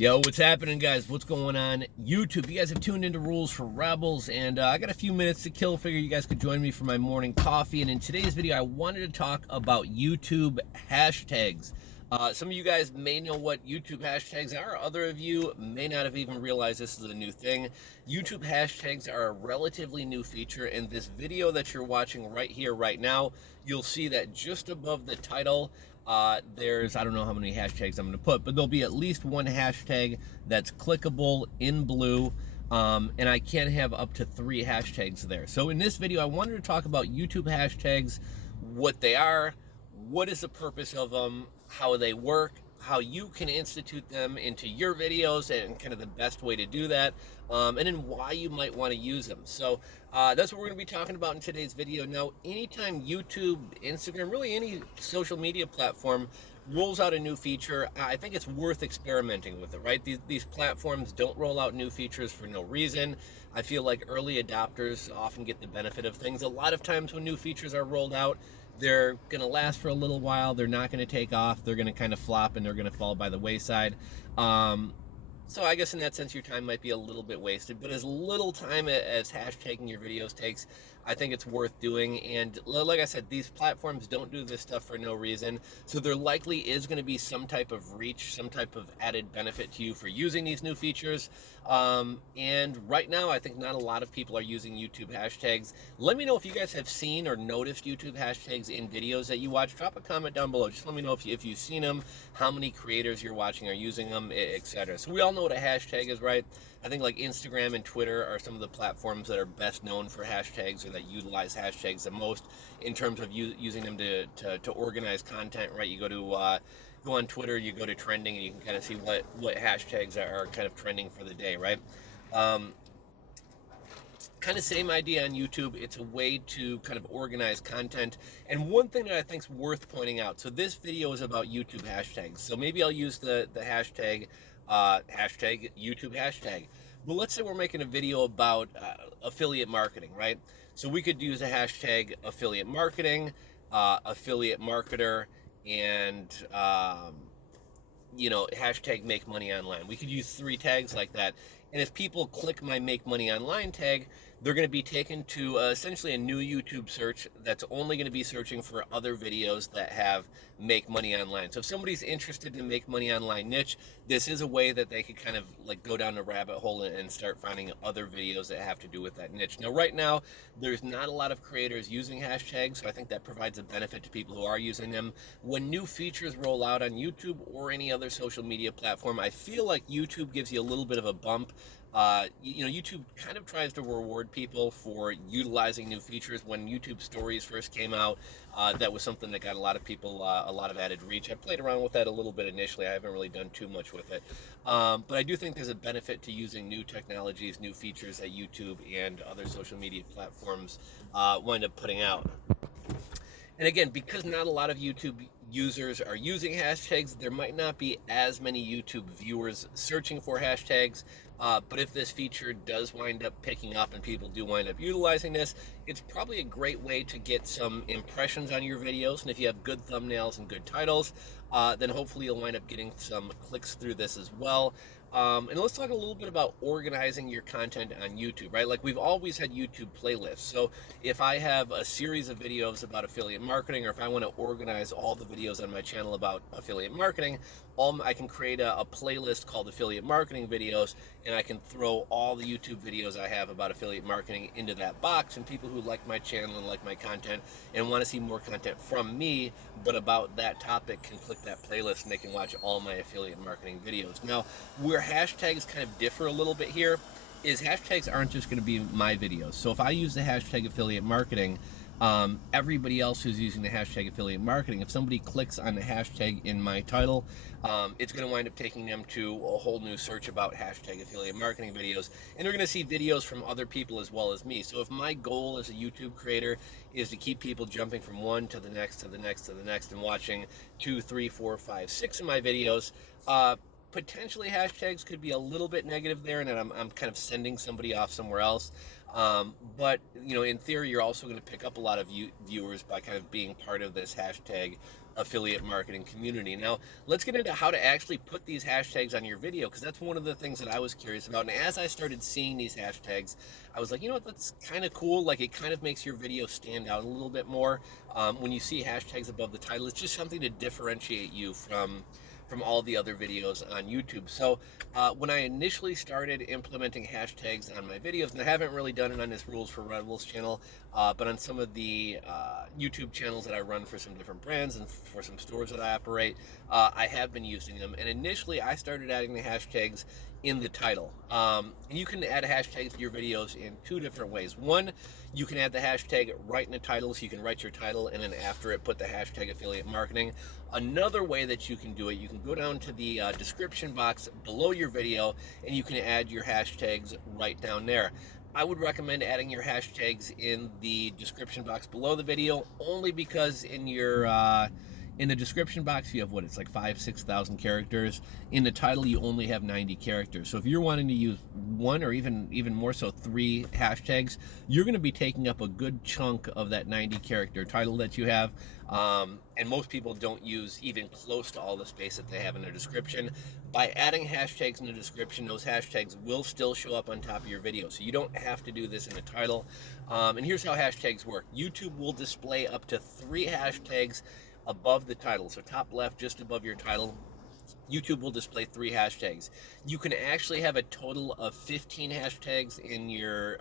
Yo, what's happening, guys? What's going on YouTube? You guys have tuned into Rules for Rebels, and I got a few minutes to kill. Figure you guys could join me for my morning coffee. And in today's video, I wanted to talk about YouTube hashtags. Some of you guys may know what YouTube hashtags are. Other of you may not have even realized this is a new thing. YouTube hashtags are a relatively new feature. In this video that you're watching right here, right now, you'll see that just above the title, there's, I don't know how many hashtags I'm going to put, but there'll be at least one hashtag that's clickable in blue. And I can have up to 3 hashtags there. So in this video, I wanted to talk about YouTube hashtags, what they are, what is the purpose of them, how they work, how you can institute them into your videos, and kind of the best way to do that, and then why you might want to use them. So that's what we're going to be talking about in today's video. Now, anytime YouTube, Instagram, really any social media platform rolls out a new feature, I think it's worth experimenting with it, right? These platforms don't roll out new features for no reason. I feel like early adopters often get the benefit of things. A lot of times when new features are rolled out, they're going to last for a little while. They're not going to take off. They're going to kind of flop and they're going to fall by the wayside. So I guess in that sense, your time might be a little bit wasted, but as little time as hashtagging your videos takes, I think it's worth doing. And like I said, these platforms don't do this stuff for no reason. So there likely is going to be some type of reach, some type of added benefit to you for using these new features. And right now, I think not a lot of people are using YouTube hashtags. Let me know if you guys have seen or noticed YouTube hashtags in videos that you watch. Drop a comment down below. Just let me know if you've seen them, how many creators you're watching are using them, etc. So we all know what a hashtag is, right? I think like Instagram and Twitter are some of the platforms that are best known for hashtags, or that utilize hashtags the most in terms of using them to organize content, right? You go on Twitter, you go to trending, and you can kind of see what hashtags are kind of trending for the day, right? Kind of same idea on YouTube. It's a way to kind of organize content. And one thing that I think is worth pointing out, so this video is about YouTube hashtags. So maybe I'll use the hashtag, hashtag YouTube hashtag. But let's say we're making a video about affiliate marketing, right? So we could use a hashtag affiliate marketing, affiliate marketer, and hashtag make money online. We could use 3 tags like that. And if people click my make money online tag, they're going to be taken to essentially a new YouTube search that's only going to be searching for other videos that have make money online. So if somebody's interested in make money online niche, this is a way that they could kind of like go down a rabbit hole and start finding other videos that have to do with that niche. Now, right now, there's not a lot of creators using hashtags, so I think that provides a benefit to people who are using them. When new features roll out on YouTube or any other social media platform, I feel like YouTube gives you a little bit of a bump. YouTube kind of tries to reward people for utilizing new features. When YouTube Stories first came out, that was something that got a lot of people a lot of added reach. I played around with that a little bit initially. I haven't really done too much with it, but I do think there's a benefit to using new technologies, new features that YouTube and other social media platforms wind up putting out. And again, because not a lot of YouTube users are using hashtags, there might not be as many YouTube viewers searching for hashtags. But if this feature does wind up picking up and people do wind up utilizing this, it's probably a great way to get some impressions on your videos. And if you have good thumbnails and good titles, then hopefully you'll wind up getting some clicks through this as well. And let's talk a little bit about organizing your content on YouTube, right? Like, we've always had YouTube playlists. So if I have a series of videos about affiliate marketing, or if I want to organize all the videos on my channel about affiliate marketing, I can create a playlist called affiliate marketing videos, and I can throw all the YouTube videos I have about affiliate marketing into that box. And people who like my channel and like my content and want to see more content from me, but about that topic, can click that playlist and they can watch all my affiliate marketing videos. Now, where hashtags kind of differ a little bit here is hashtags aren't just going to be my videos. So if I use the hashtag affiliate marketing, everybody else who's using the hashtag affiliate marketing, if somebody clicks on the hashtag in my title, it's going to wind up taking them to a whole new search about hashtag affiliate marketing videos, and they're going to see videos from other people as well as me. So if my goal as a YouTube creator is to keep people jumping from one to the next to the next to the next and watching 2, 3, 4, 5, 6 of my videos, potentially hashtags could be a little bit negative there, and I'm kind of sending somebody off somewhere else. But in theory, you're also going to pick up a lot of viewers by kind of being part of this hashtag affiliate marketing community. Now, let's get into how to actually put these hashtags on your video, because that's one of the things that I was curious about. And as I started seeing these hashtags, I was like, you know what, that's kind of cool. Like, it kind of makes your video stand out a little bit more. When you see hashtags above the title, it's just something to differentiate you from all the other videos on YouTube. So when I initially started implementing hashtags on my videos, and I haven't really done it on this Rules for Rebels channel, but on some of the YouTube channels that I run for some different brands and for some stores that I operate, I have been using them. And initially I started adding the hashtags in the title. And you can add hashtags to your videos in two different ways. One, you can add the hashtag right in the title, so you can write your title and then after it put the hashtag affiliate marketing. Another way that you can do it, you can go down to the description box below your video and you can add your hashtags right down there. I would recommend adding your hashtags in the description box below the video, only because in the description box you have what, it's like 6,000 characters. In the title you only have 90 characters. So if you're wanting to use one or even more so 3 hashtags, you're going to be taking up a good chunk of that 90 character title that you have. And most people don't use even close to all the space that they have in their description. By adding hashtags in the description, those hashtags will still show up on top of your video. So you don't have to do this in the title. And here's how hashtags work. YouTube will display up to 3 hashtags above the title. So top left, just above your title, YouTube will display 3 hashtags. You can actually have a total of 15 hashtags in your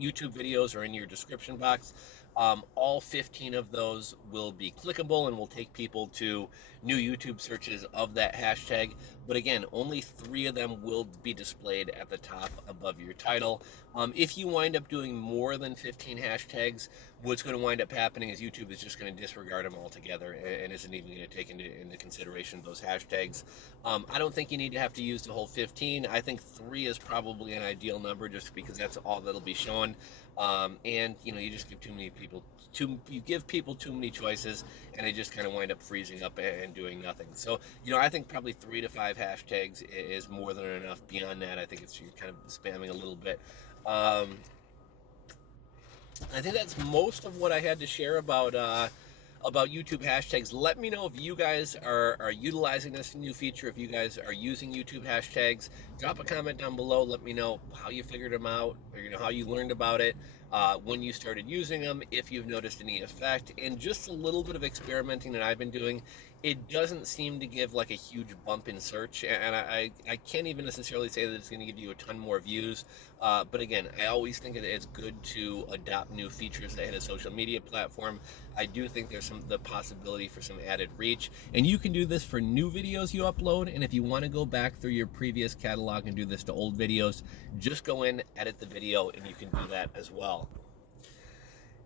YouTube videos or in your description box. All 15 of those will be clickable and will take people to new YouTube searches of that hashtag. But again, only 3 of them will be displayed at the top above your title. If you wind up doing more than 15 hashtags, what's going to wind up happening is YouTube is just going to disregard them altogether and isn't even going to take into consideration those hashtags. I don't think you need to have to use the whole 15. I think 3 is probably an ideal number, just because that's all that'll be shown. And you just give you give people too many choices, and they just kind of wind up freezing up and doing nothing. So I think probably 3 to 5 hashtags is more than enough. Beyond that, I think you're kind of spamming a little bit. I think that's most of what I had to share about YouTube hashtags. Let me know if you guys are utilizing this new feature, if you guys are using YouTube hashtags. Drop a comment down below. Let me know how you figured them out, or how you learned about it, when you started using them, if you've noticed any effect. And just a little bit of experimenting that I've been doing, it doesn't seem to give like a huge bump in search, and I can't even necessarily say that it's going to give you a ton more views, but again, I always think it's good to adopt new features that hit a social media platform. I do think there's the possibility for some added reach, and you can do this for new videos you upload. And if you want to go back through your previous catalog and do this to old videos, just go in, edit the video, and you can do that as well.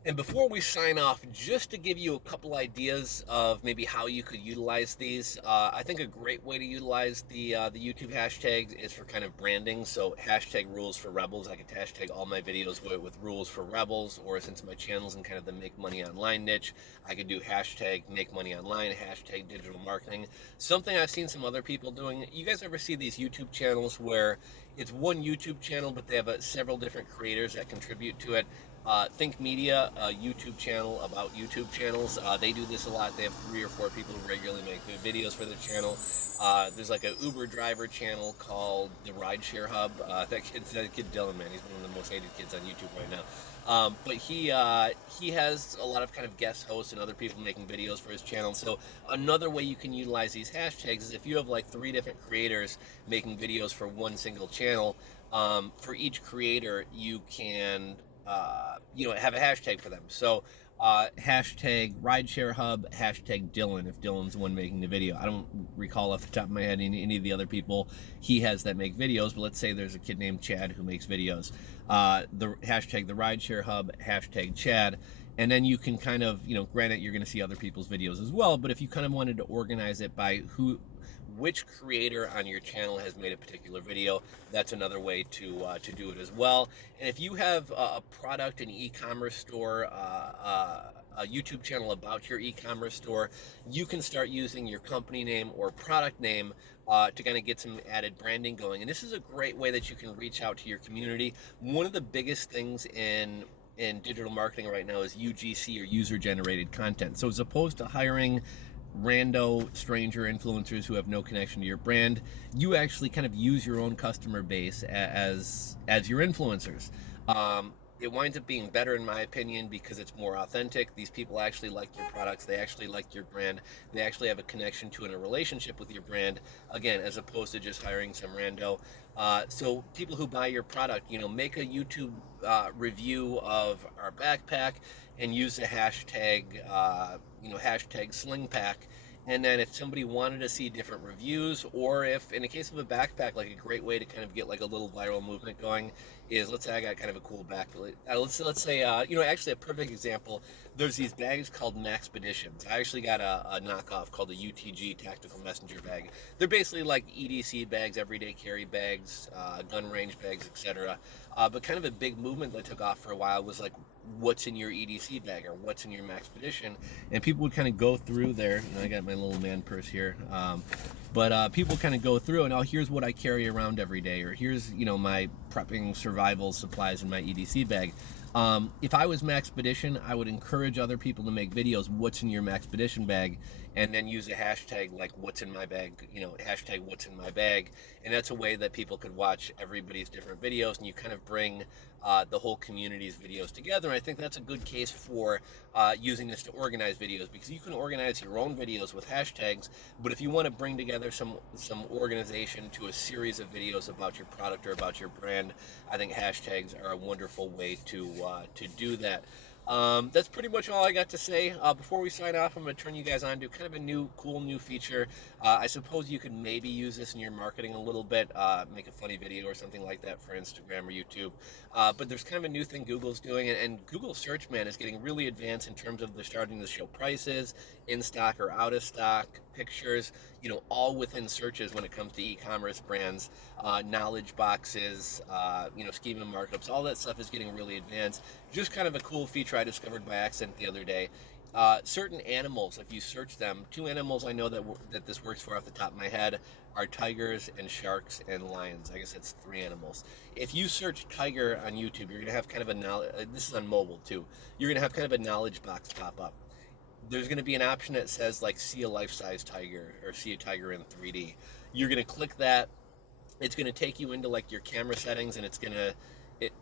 And before we sign off, just to give you a couple ideas of maybe how you could utilize these, I think a great way to utilize the YouTube hashtags is for kind of branding. So hashtag Rules for Rebels, I could hashtag all my videos with Rules for Rebels, or since my channel's in kind of the Make Money Online niche, I could do hashtag Make Money Online, hashtag digital marketing. Something I've seen some other people doing. You guys ever see these YouTube channels where it's one YouTube channel, but they have several different creators that contribute to it? Think Media, a YouTube channel about YouTube channels. They do this a lot. They have 3 or 4 people who regularly make new videos for their channel. There's like a Uber driver channel called the Rideshare Hub. That kid Dylan, man, he's one of the most hated kids on YouTube right now. But he has a lot of kind of guest hosts and other people making videos for his channel. So another way you can utilize these hashtags is if you have like 3 different creators making videos for one single channel. For each creator, you can have a hashtag for them. So hashtag Rideshare Hub, hashtag Dylan, if Dylan's the one making the video. I don't recall off the top of my head any of the other people he has that make videos, but let's say there's a kid named Chad who makes videos. The hashtag the Rideshare Hub, hashtag Chad. And then you can kind of, granted you're going to see other people's videos as well, but if you kind of wanted to organize it by which creator on your channel has made a particular video, that's another way to do it as well. And if you have a product, an e-commerce store, a YouTube channel about your e-commerce store, you can start using your company name or product name to kind of get some added branding going. And this is a great way that you can reach out to your community. One of the biggest things in digital marketing right now is UGC, or user generated content. So as opposed to hiring rando stranger influencers who have no connection to your brand. You actually kind of use your own customer base as your influencers. It winds up being better in my opinion because it's more authentic. These people actually like your products, they actually like your brand, they actually have a connection to and a relationship with your brand, again, as opposed to just hiring some rando. So people who buy your product, make a YouTube review of our backpack and use the hashtag hashtag sling pack. And then if somebody wanted to see different reviews, or if in the case of a backpack, like a great way to kind of get like a little viral movement going is, let's say I got kind of a cool backpack. Let's say actually a perfect example. There's these bags called Maxpeditions. I actually got a knockoff called a UTG Tactical Messenger bag. They're basically like EDC bags, everyday carry bags, gun range bags, etc. But kind of a big movement that took off for a while was like, what's in your EDC bag or what's in your Maxpedition, and people would kind of go through there. I got my little man purse here, but people kind of go through and, oh, here's what I carry around every day, or here's my prepping survival supplies in my EDC bag. If I was Maxpedition, I would encourage other people to make videos, what's in your Maxpedition bag, and then use a hashtag like what's in my bag, hashtag what's in my bag. And that's a way that people could watch everybody's different videos, and you kind of bring the whole community's videos together. And I think that's a good case for using this to organize videos, because you can organize your own videos with hashtags, but if you want to bring together some organization to a series of videos about your product or about your brand, I think hashtags are a wonderful way to do that. That's pretty much all I got to say. Before we sign off, I'm going to turn you guys on to kind of a cool new feature. I suppose you could maybe use this in your marketing a little bit, make a funny video or something like that for Instagram or YouTube. But there's kind of a new thing Google's doing, and Google Search, man, is getting really advanced in terms of they're starting to show prices, in stock or out of stock, pictures, all within searches when it comes to e-commerce brands, knowledge boxes, schema markups, all that stuff is getting really advanced. Just kind of a cool feature I discovered by accident the other day. Certain animals, if you search them, two animals I know that this works for off the top of my head are tigers and sharks and lions. I guess that's 3 animals. If you search tiger on YouTube, you're going to have kind of a knowledge, this is on mobile too, you're going to have kind of a knowledge box pop up. There's going to be an option that says like see a life-size tiger or see a tiger in 3D. You're going to click that. It's going to take you into like your camera settings, and it's going to,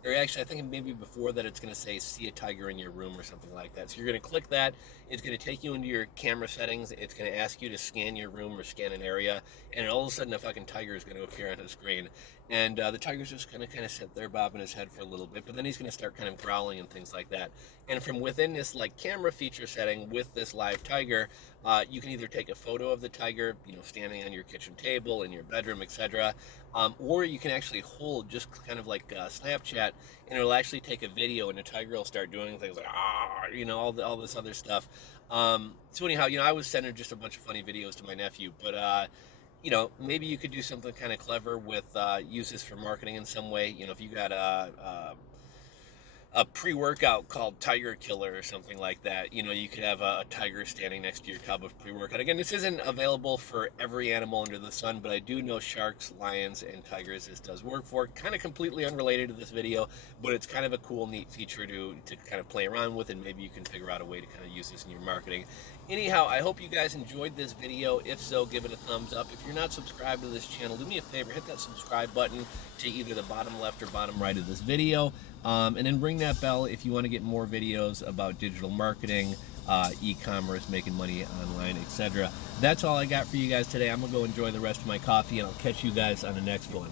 or actually I think maybe before that it's going to say see a tiger in your room or something like that. So you're going to click that. It's going to take you into your camera settings. It's going to ask you to scan your room or scan an area, and all of a sudden a fucking tiger is going to appear on the screen. And the tiger's just going to kind of sit there bobbing his head for a little bit, but then he's going to start kind of growling and things like that. And from within this like camera feature setting with this live tiger, you can either take a photo of the tiger, standing on your kitchen table, in your bedroom, etc. Or you can actually hold just kind of like Snapchat, and it'll actually take a video, and the tiger will start doing things like all this other stuff. So anyhow, I was sending just a bunch of funny videos to my nephew, but maybe you could do something kind of clever with use this for marketing in some way. If you got a pre-workout called Tiger Killer or something like that, you could have a tiger standing next to your tub of pre-workout. Again, this isn't available for every animal under the sun, but I do know sharks, lions, and tigers this does work for. Kind of completely unrelated to this video, but it's kind of a cool, neat feature to kind of play around with, and maybe you can figure out a way to kind of use this in your marketing. Anyhow, I hope you guys enjoyed this video. If so, give it a thumbs up. If you're not subscribed to this channel, do me a favor, hit that subscribe button to either the bottom left or bottom right of this video. And then ring that bell if you want to get more videos about digital marketing, e-commerce, making money online, etc. That's all I got for you guys today. I'm going to go enjoy the rest of my coffee, and I'll catch you guys on the next one.